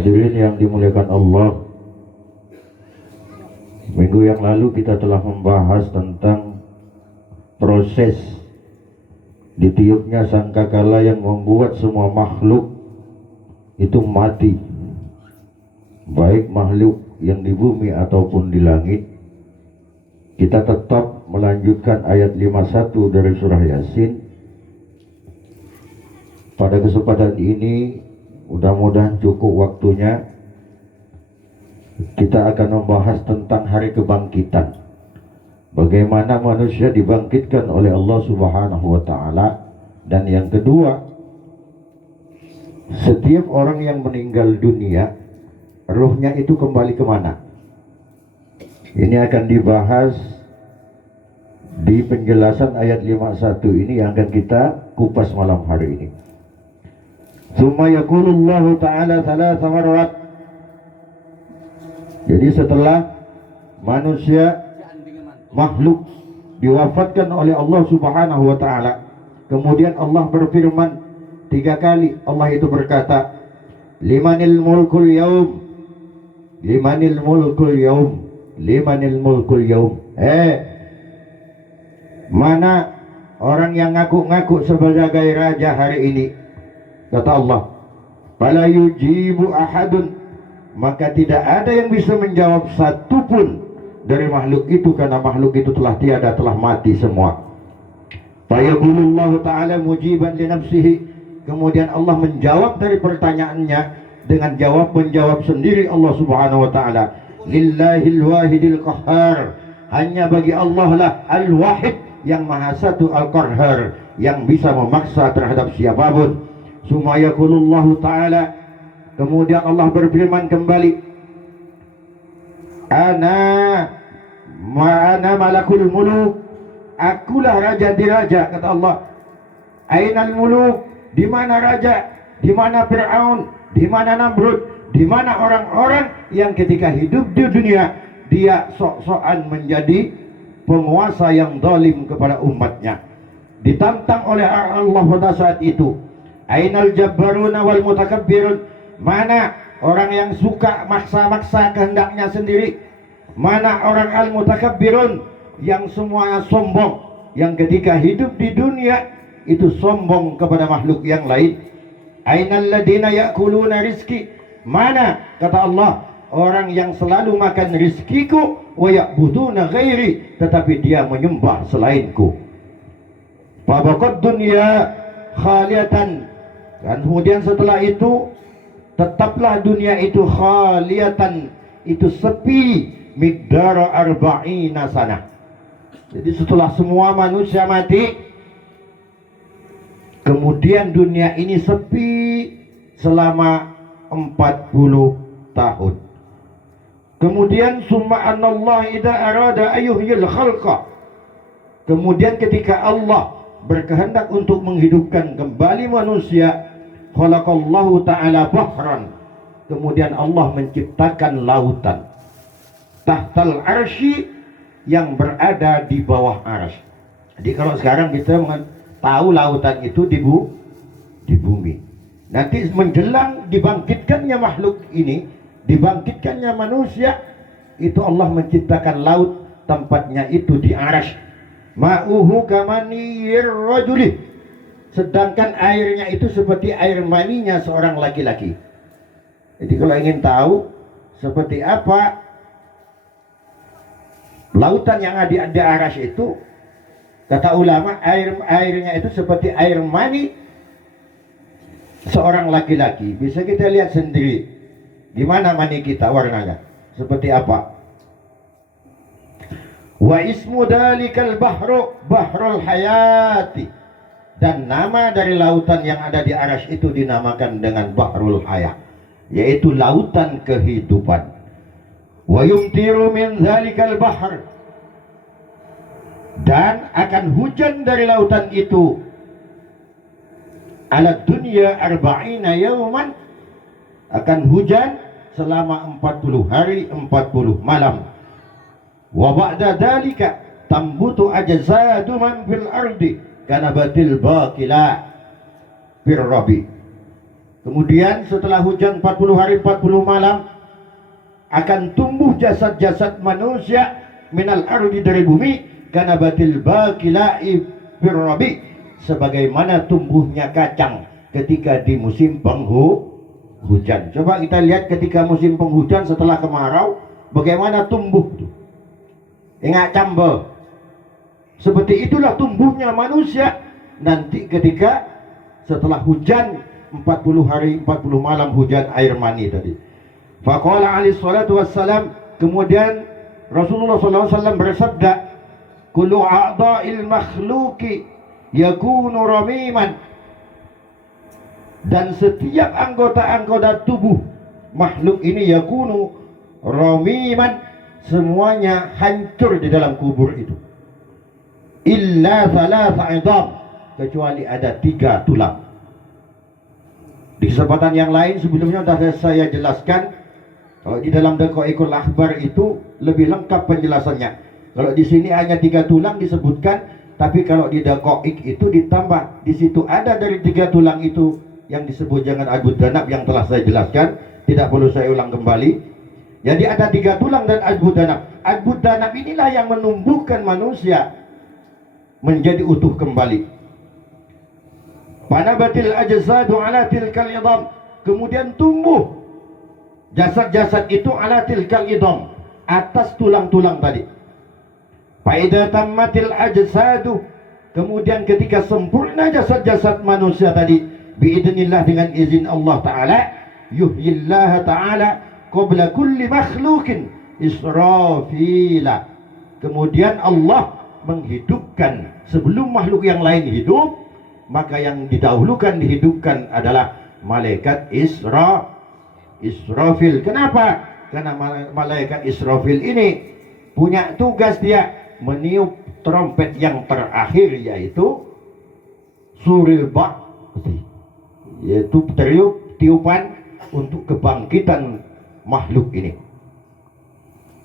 Hadirin yang dimuliakan Allah, minggu yang lalu kita telah membahas tentang proses ditiupnya sangkakala yang membuat semua makhluk itu mati, baik makhluk yang di bumi ataupun di langit. Kita tetap melanjutkan ayat 51 dari surah Yasin. Pada kesempatan ini mudah-mudahan cukup waktunya, kita akan membahas tentang hari kebangkitan. Bagaimana manusia dibangkitkan oleh Allah Subhanahu wa ta'ala. Dan yang kedua, setiap orang yang meninggal dunia, ruhnya itu kembali kemana? Ini akan dibahas di penjelasan ayat 51 ini yang akan kita kupas malam hari ini. Tsumma yaqulullahu ta'ala thalatha marrat. Jadi setelah manusia makhluk diwafatkan oleh Allah Subhanahu wa ta'ala, kemudian Allah berfirman 3 kali. Allah itu berkata, limanil mulkul yaum, limanil mulkul yaum, limanil mulkul yaum. Mana orang yang ngaku-ngaku sebagai raja hari ini? Kata Allah, fala yujibu ahadun, maka tidak ada yang bisa menjawab satupun dari makhluk itu, karena makhluk itu telah tiada, telah mati semua. Fayaqulullahu ta'ala mujiban li nafsihi, kemudian Allah menjawab dari pertanyaannya dengan menjawab sendiri Allah Subhanahu wa ta'ala. Lillahil wahidil qahhar, hanya bagi Allah lah al-wahid, yang maha satu, al-qahhar, yang bisa memaksa terhadap siapapun. Summa yaqulullahu ta'ala, kemudian Allah berfirman kembali, Ana malakul muluk, akulah raja diraja, kata Allah. Ainal muluk, di mana raja, di mana Fir'aun, di mana Namrud, di mana orang-orang yang ketika hidup di dunia dia sok-sokan menjadi penguasa yang zalim kepada umatnya. Ditantang oleh Allah pada saat itu. Ainal jabbaruna wal mutakabbirun, mana orang yang suka maksa-maksa kehendaknya sendiri, mana orang al-mutakabbirun yang semuanya sombong, yang ketika hidup di dunia itu sombong kepada makhluk yang lain. Ainal ladina ya'kuluna rizki, mana kata Allah orang yang selalu makan rizkiku, wa ya'buduna ghairi, tetapi dia menyembah selainku. Fabaqad dunya khaliyatan, dan kemudian setelah itu tetaplah dunia itu khaliyatan, itu sepi, miqdara arba'ina sana. Jadi setelah semua manusia mati, kemudian dunia ini sepi selama 40 tahun. Kemudian summa anallah idza arada ayyuhyil khalqa, kemudian ketika Allah berkehendak untuk menghidupkan kembali manusia, khalaqallahu ta'ala bahran, kemudian Allah menciptakan lautan tahtal arsy, yang berada di bawah arsy. Jadi kalau sekarang kita tahu lautan itu di bumi. Nanti menjelang dibangkitkannya makhluk ini, dibangkitkannya manusia, itu Allah menciptakan laut, tempatnya itu di arsy. Ma'uhu kamaniyir rajuli, sedangkan airnya itu seperti air maninya seorang laki-laki. Jadi kalau ingin tahu seperti apa lautan yang ada di arsy itu, kata ulama, airnya itu seperti air mani seorang laki-laki. Bisa kita lihat sendiri gimana mani kita warnanya, seperti apa. Wa ismu dalikal bahru bahrul hayati, dan nama dari lautan yang ada di arsy itu dinamakan dengan bahrul hayat, yaitu lautan kehidupan. Wa yumtiru min zalikal bahr, dan akan hujan dari lautan itu ala dunya arba'ina yawman, akan hujan selama 40 hari 40 malam. Wa ba'da dalika tambutu ajzadu man fil ardi kanabatil baqila fir rabi. Kemudian setelah hujan 40 hari 40 malam akan tumbuh jasad-jasad manusia minal ardi dari bumi kanabatil baqila'i firrabi, sebagaimana tumbuhnya kacang ketika di musim penghujan. Coba kita lihat ketika musim penghujan setelah kemarau bagaimana tumbuh tuh. Ingat cambe. Seperti itulah tumbuhnya manusia nanti ketika setelah hujan 40 hari 40 malam hujan air mani tadi. Faqala alaihi salatu wassalam, kemudian Rasulullah SAW bersabda, kullu a'dha'il makhluqi yakunu ramiman, dan setiap anggota-anggota tubuh makhluk ini yakunu ramiman, semuanya hancur di dalam kubur itu, illa thalatha 'idham, kecuali ada 3 tulang. Di kesempatan yang lain sebelumnya sudah saya jelaskan, kalau di dalam Daqaiqul Akhbar itu lebih lengkap penjelasannya. Kalau di sini hanya 3 tulang disebutkan, tapi kalau di Daqaiq itu ditambah. Di situ ada dari 3 tulang itu yang disebut jangan Adbud Danab yang telah saya jelaskan, tidak perlu saya ulang kembali. Jadi ada 3 tulang dan Adbud Danab. Adbud Danab inilah yang menumbuhkan manusia menjadi utuh kembali. Panabatil ajzadu ala tilkal idham, kemudian tumbuh jasad-jasad itu ala tilkal idham, atas tulang-tulang tadi. Faida tammatil ajzadu, kemudian ketika sempurna jasad-jasad manusia tadi, biidznillah, dengan izin Allah Ta'ala, yuhyillah Ta'ala qabla kulli makhlukin israfila, kemudian Allah menghidupkan sebelum makhluk yang lain hidup, maka yang didahulukan dihidupkan adalah malaikat Israfil. Kenapa? Karena malaikat Israfil ini punya tugas, dia meniup trompet yang terakhir, yaitu suril ba'thi, yaitu tiupan untuk kebangkitan makhluk ini.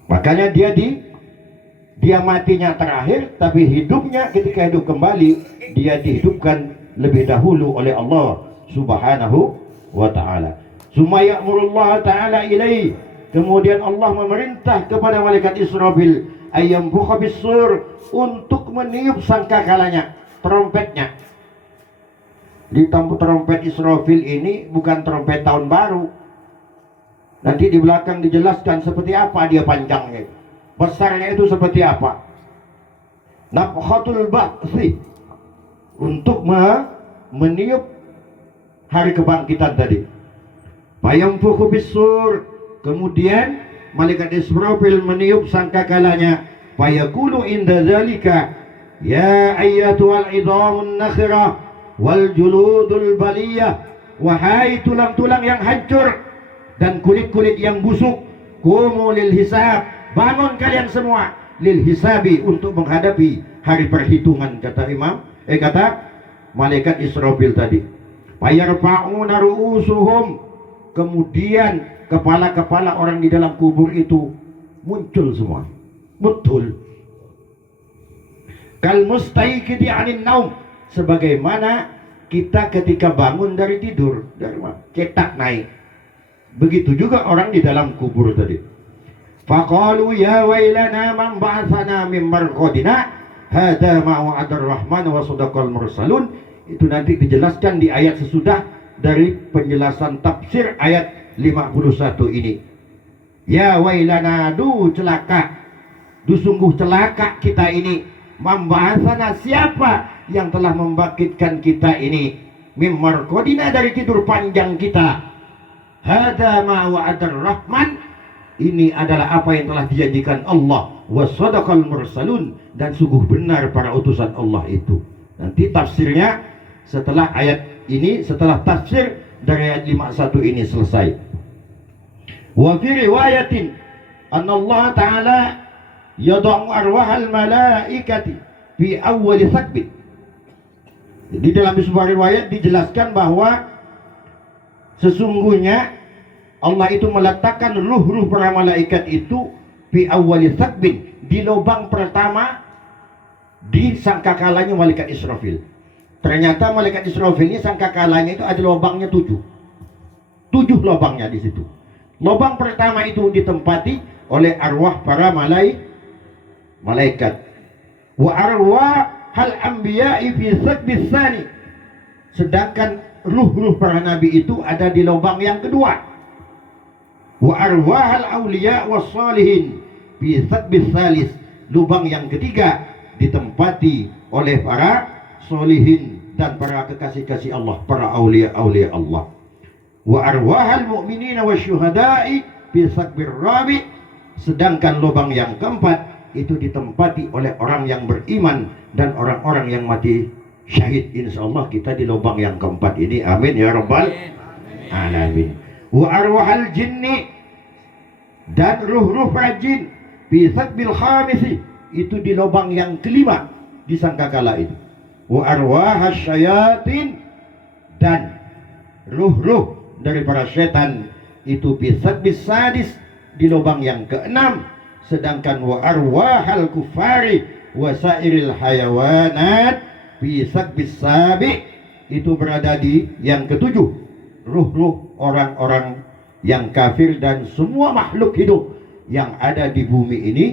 Makanya dia matinya terakhir, tapi hidupnya ketika hidup kembali, dia dihidupkan lebih dahulu oleh Allah Subhanahu wa ta'ala. Summa ya'murullah ta'ala ilaih, kemudian Allah memerintah kepada malaikat Israfil ayam bukha bis-sur, untuk meniup sangkakalanya, trompetnya. Di trompet Israfil ini bukan trompet tahun baru. Nanti di belakang dijelaskan seperti apa dia panjangnya, besarnya itu seperti apa. Nafkhatul ba'thi, untuk meniup hari kebangkitan tadi. Fayamfukhu bis-sur, kemudian malaikat Israfil meniup sangkakalanya. Fayaqulu inda dzalika ya ayyatuhal idhamun nakhirah wal juludul baliyah, wahai tulang-tulang yang hancur dan kulit-kulit yang busuk, qumu lil hisab, bangun kalian semua, lil hisabi, untuk menghadapi hari perhitungan, kata malaikat Israfil tadi. Fayarfa'una ru'usuhum, kemudian kepala-kepala orang di dalam kubur itu muncul semua, betul. Kal mustaiqidi 'anil naum, sebagaimana kita ketika bangun dari tidur, dari cetak naik. Begitu juga orang di dalam kubur tadi. Faqalu ya wailana man ba'atsana min marqadina hadza ma wa'adar rahman wa sadaqal mursalun. Itu nanti dijelaskan di ayat sesudah dari penjelasan tafsir ayat 51 ini. Ya wailana, du celaka, du sungguh celaka kita ini. Man ba'atsana, siapa yang telah membangkitkan kita ini, min marqadina, dari tidur panjang kita. Hadza ma wa'adar rahman, ini adalah apa yang telah dijanjikan Allah, wa sadaqal mursalun, dan sungguh benar para utusan Allah itu. Nanti tafsirnya setelah ayat ini, setelah tafsir dari ayat 51 ini selesai. Wa fi riwayatin anna Allah Ta'ala yada'u arwahal malaikati fi awwal sakbit. Di dalam sebuah riwayat dijelaskan bahwa sesungguhnya Allah itu meletakkan ruh-ruh para malaikat itu fi awwal sakbin, di lubang pertama di sangkakalanya malaikat Israfil. Ternyata malaikat Israfil ini sangkakalanya itu ada lubangnya 7. 7 lubangnya di situ. Lubang pertama itu ditempati oleh arwah para malaikat. Wa arwah hal anbiya'i fi sakbis tsani. Sedangkan ruh-ruh para nabi itu ada di lubang yang kedua. Wa arwah hal awliya was salihin fi sakbis tsalis. Lubang yang ketiga ditempati oleh para solihin dan para kekasih-kasih Allah, para aulia-aulia Allah. Wa arwahal mu'minina wasyuhada'i fi sakbir rabi. Sedangkan lubang yang keempat itu ditempati oleh orang yang beriman dan orang-orang yang mati syahid. Insyaallah kita di lubang yang keempat ini, amin ya rabbal alamin. Wa arwahal jinni, dan ruh-ruh para jin fi sakbil khamisi, itu di lubang yang kelima di sangkakala itu. Wa arwahas syayatin, dan ruh-ruh dari para setan itu fi sakbis sadis, di lubang yang keenam. Sedangkan wa arwahal kufari wa sairil hayawanat fi sakbis sabi, itu berada di yang ketujuh. Ruh-ruh orang-orang yang kafir dan semua makhluk hidup yang ada di bumi ini,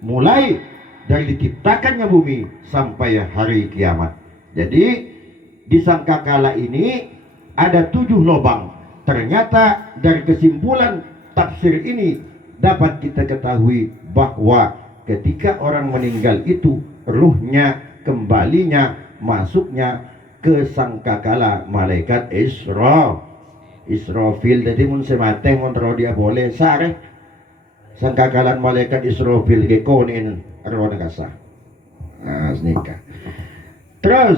mulai dari diciptakannya bumi sampai hari kiamat. Jadi di sangkakala ini ada 7 lubang. Ternyata dari kesimpulan tafsir ini dapat kita ketahui bahwa ketika orang meninggal itu ruhnya kembalinya masuknya ke sangkakala malaikat Israfil. Jadi mun semate mun ro dia boleh sare sangkakalan malaikat Israfil ke konin arwana kasa. Nah, nikah. Terus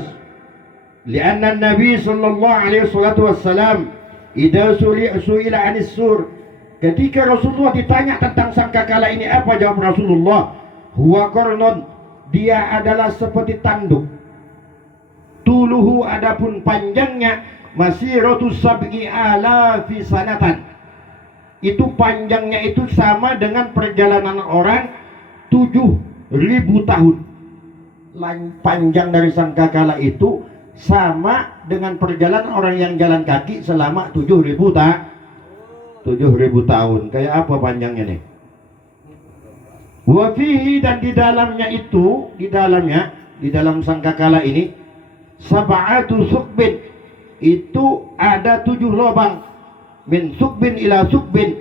lianna Nabi sallallahu alaihi wasallam idza su'ila 'anis sur, ketika Rasulullah ditanya tentang sangkakala ini, apa jawab Rasulullah? Huwa qarnun, dia adalah seperti tanduk. Tuluhu, adapun panjangnya masiratu sab'i alafi sanatan, itu panjangnya itu sama dengan perjalanan orang 7.000 tahun. Panjang dari sangkakala itu sama dengan perjalanan orang yang jalan kaki selama 7.000 tahun. Kayak apa panjangnya nih? Wa fihi, dan di dalamnya itu, di dalam sangkakala ini, sab'atu sukbin, itu ada 7 lubang. Min sukbin ila sukbin,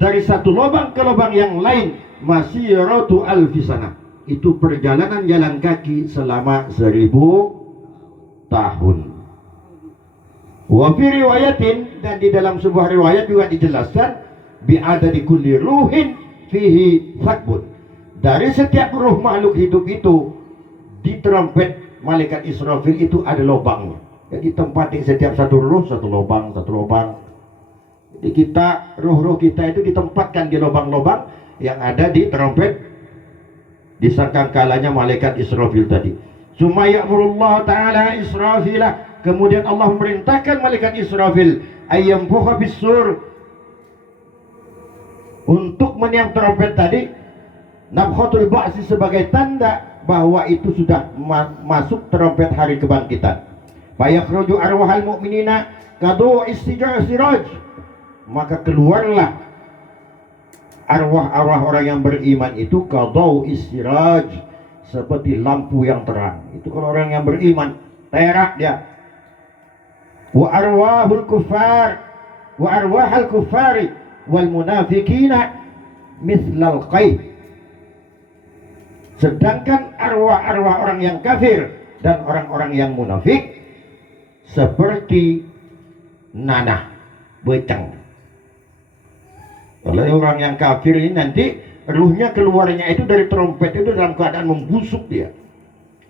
dari satu lubang ke lubang yang lain, masiratu alfisana, itu perjalanan jalan kaki selama 1000 tahun. Wa fi riwayatin, dan di dalam sebuah riwayat juga dijelaskan, bi adadi kulli ruhin fihi sakbun, dari setiap ruh makhluk hidup itu di trompet malaikat Israfil itu ada lubangnya. Jadi tempati setiap satu ruh satu lubang. Jadi kita, ruh-ruh kita itu ditempatkan di lubang-lubang yang ada di trompet di sangkakalanya malaikat Israfil tadi. Summa ya'murullah ta'ala Israfilah, kemudian Allah memerintahkan malaikat Israfil ayyamfuha bis-sur, untuk meniup trompet tadi, nafkhatul ba'si, sebagai tanda bahwa itu sudah masuk trompet hari kebangkitan. Fayakhruju arwahal mu'minina kadu siraj, maka keluarlah arwah-arwah orang yang beriman itu kadu siraj, seperti lampu yang terang. Itu kalau orang yang beriman terak dia. Wa arwahul kuffar wa arwahal kuffari wal munafiqina mithlal qayb, sedangkan arwah-arwah orang yang kafir dan orang-orang yang munafik seperti nanah becang. Kalau orang yang kafir ini nanti ruhnya keluarnya itu dari trompet itu dalam keadaan membusuk dia.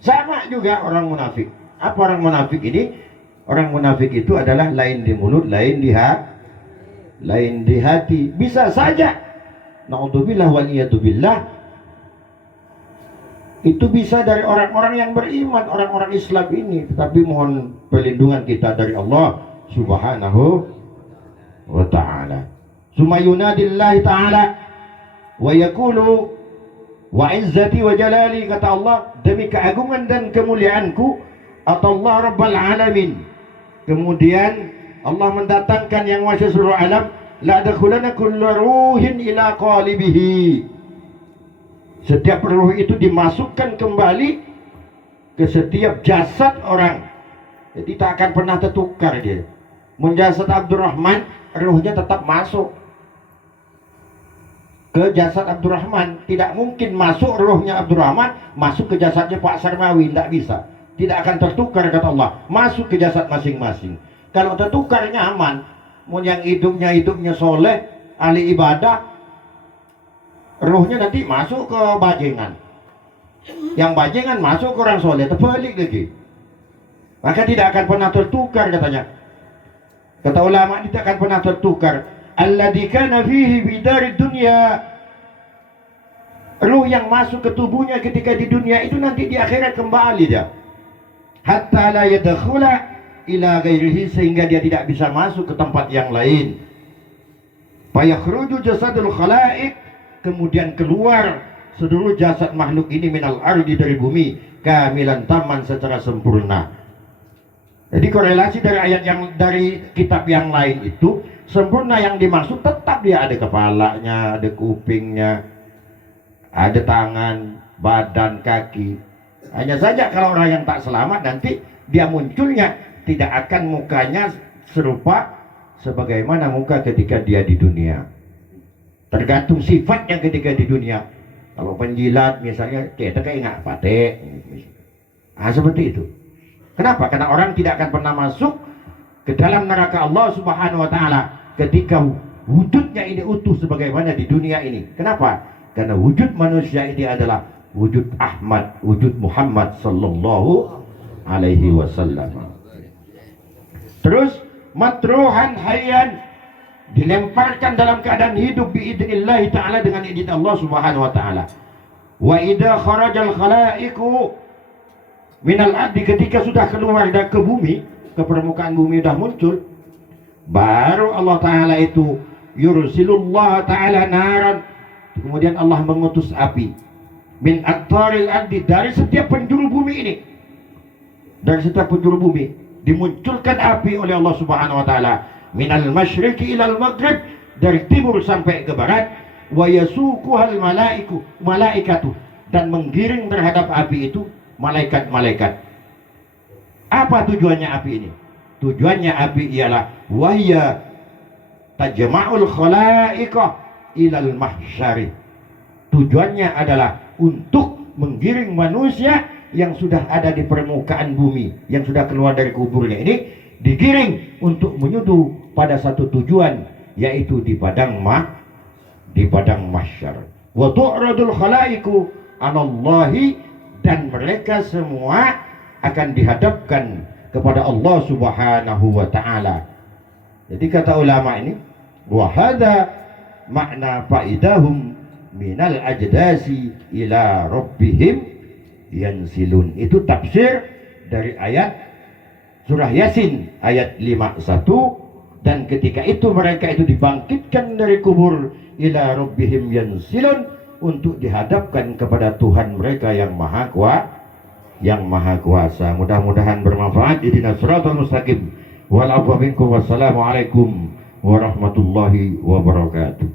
Sama juga orang munafik. Apa orang munafik ini? Orang munafik itu adalah lain di mulut, lain di hati. Bisa saja, naudzubillah waliyatubillah, itu bisa dari orang-orang yang beriman, orang-orang Islam ini. Tetapi mohon perlindungan kita dari Allah subhanahu wa ta'ala. Summa yunadillahi ta'ala wa yakulu wa izzati wa jalali, kata Allah, demi keagungan dan kemuliaanku, atau Allah rabbal alamin. Kemudian Allah mendatangkan yang masya seluruh alam, la dakhulanna kullu ruhin ila qalibihi. Setiap ruh itu dimasukkan kembali ke setiap jasad orang. Jadi tak akan pernah tertukar dia. Menjasad Abdurrahman, ruhnya tetap masuk ke jasad Abdurrahman. Tidak mungkin masuk ruhnya Abdurrahman masuk ke jasadnya Pak Sarmawi, tidak bisa. Tidak akan tertukar kata Allah. Masuk ke jasad masing-masing. Kalau tertukarnya aman. Mau yang hidupnya soleh, ahli ibadah, ruhnya nanti masuk ke bajengan. Yang bajengan masuk ke orang soleh, terbalik lagi. Maka tidak akan pernah tertukar katanya. Kata ulama tidak akan pernah tertukar. Alladzi kana fihi bidarid dunya. Ruh yang masuk ke tubuhnya ketika di dunia itu nanti di akhirat kembali dia. Hatta la yadkhula ila ghairihi, sehingga dia tidak bisa masuk ke tempat yang lain. Fa yakhruju jasadul khalaiq, kemudian keluar seluruh jasad makhluk ini minal ardi, dari bumi, kamilan taman, secara sempurna. Jadi korelasi dari ayat yang dari kitab yang lain itu, sempurna yang dimaksud tetap dia ada kepalanya, ada kupingnya, ada tangan, badan, kaki. Hanya saja kalau orang yang tak selamat nanti dia munculnya tidak akan mukanya serupa sebagaimana muka ketika dia di dunia. Tergantung sifatnya ketika di dunia. Kalau penjilat misalnya kita kayak nggak patek, seperti itu. Kenapa? Karena orang tidak akan pernah masuk ke dalam neraka Allah Subhanahu wa Ta'ala ketika wujudnya ini utuh sebagaimana di dunia ini. Kenapa? Karena wujud manusia ini adalah wujud Ahmad, wujud Muhammad sallallahu alaihi wasallam. Terus matruhan hayyan, dilemparkan dalam keadaan hidup biidznillah ta'ala, dengan izin Allah Subhanahu wa Ta'ala. Wa idza kharajal khalaiqu minal ardi, ketika sudah keluar dari ke bumi, ke permukaan bumi sudah muncul, baru Allah Ta'ala itu yursilullah Ta'ala naran, kemudian Allah mengutus api min aqtaril ardi, dari setiap penjuru bumi ini, dari setiap penjuru bumi dimunculkan api oleh Allah Subhanahu wa Ta'ala, minal masyriqi ilal maghrib, dari timur sampai ke barat, wa yasuquhal malaikatu, dan menggiring terhadap api itu malaikat-malaikat. Apa tujuannya api ini? Tujuannya api ialah wahya tajma'ul khalaiqa ilal mahsyari. Tujuannya adalah untuk menggiring manusia yang sudah ada di permukaan bumi, yang sudah keluar dari kuburnya ini, digiring untuk menuju pada satu tujuan, yaitu di padang mahsyar. Wa tu'radul khalaiqu 'alallahi, dan mereka semua akan dihadapkan kepada Allah Subhanahu wa Ta'ala. Jadi kata ulama ini, wa hadza makna faidahum minal ajdasi ila rabbihim yansilun. Itu tafsir dari ayat surah Yasin ayat 51. Dan ketika itu mereka itu dibangkitkan dari kubur ila rabbihim yansilun, untuk dihadapkan kepada Tuhan mereka yang maha kuasa. Mudah-mudahan bermanfaat. Ihdinas siratal mustaqim. Wal afwa minkum. Wassalamualaikum warahmatullahi wabarakatuh.